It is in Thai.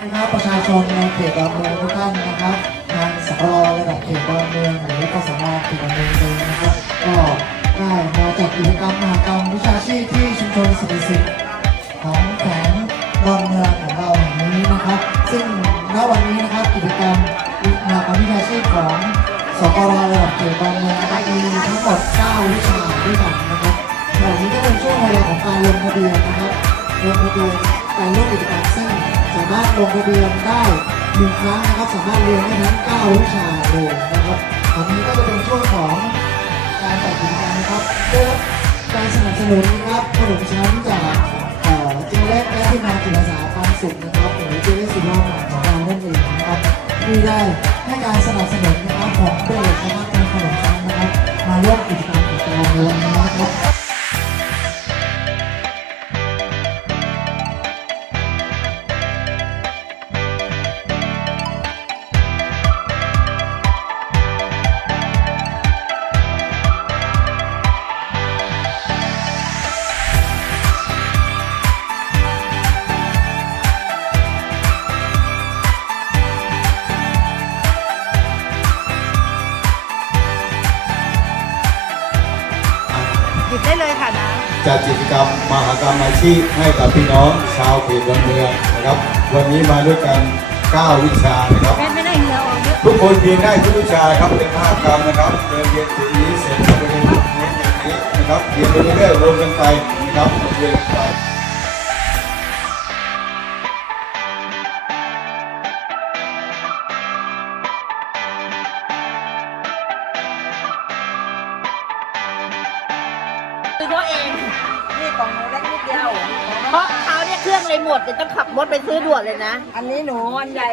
นะครับประชาชนในเขตดอนเมืองทุกท่านนะครับทางสรระดับเขตดอนเมืองหรือก็สมเขตดอนเมืองเองนะครับก็ได้มาจัดกิจกรรมมหกรรมวิชาชีพที่ชุมชนสตรีสิทธิ์ของแขวงดอนเมืองของเราแห่งนี้นะครับ ซึ่งณวันนี้นะครับกิจกรรมมหกรรมวิชาชีพของสกรระดับเขตดอนเมืองนะครับมีทั้งหมด 9 วิชาด้วยกันนะครับขณะนี้ก็เป็นช่วงเวลาของการลงทะเบียนนะครับลงทะเบียนการร่วมกิจกรรมซึ่งามารถลงทะเบียนได้หนึ่งครั้งนะครับ สามารถเรียนได้ทั้ง9วิชาเลยนะครับตอนนี้ก็จะเป็นช่วงของการจัดกิจกรรมนะครับได้รับการสนับสนุนนะครับขนมชั้นจากเอ่อเจเล็กและที่มาจิตอาสาความสุขนะครับหรือเจเล็กสิบล้อหมายของเรานั่นเองนะครับที่ได้ให้การสนับสนุนนะครับของผู้เอกคณะการขนมชั้นนะครับ มาร่วมกิจกรรมกับเราในวันนี้นะครับ หยิบได้เลยค่ะนะจัดกิจกรรมมหากรรมอาชีพให้กับพี่น้องชาวเขตดอนเมืองนะครับ วันนี้มาด้วยกัน 9 วิชานะครับแม่ไม่ได้เหงื่อออกเยอะทุกคนเรียนได้ทุกวิชาครับเป็นมหากรรมนะครับเดินเรียนสิ่งนี้เสร็จก็ไปเรียนเรียนอย่างนี้นะครับเรียนไปเรื่อยๆรวมกันไปนะครับเรียนไป คือตัวเอง นี่ของหนูเล็กนิดเดียว เพราะเขาเนี่ยเครื่องเลยหมดเดี๋ยวต้องขับรถไปซื้อด่วนเลยนะ อันนี้หนูอันใหญ่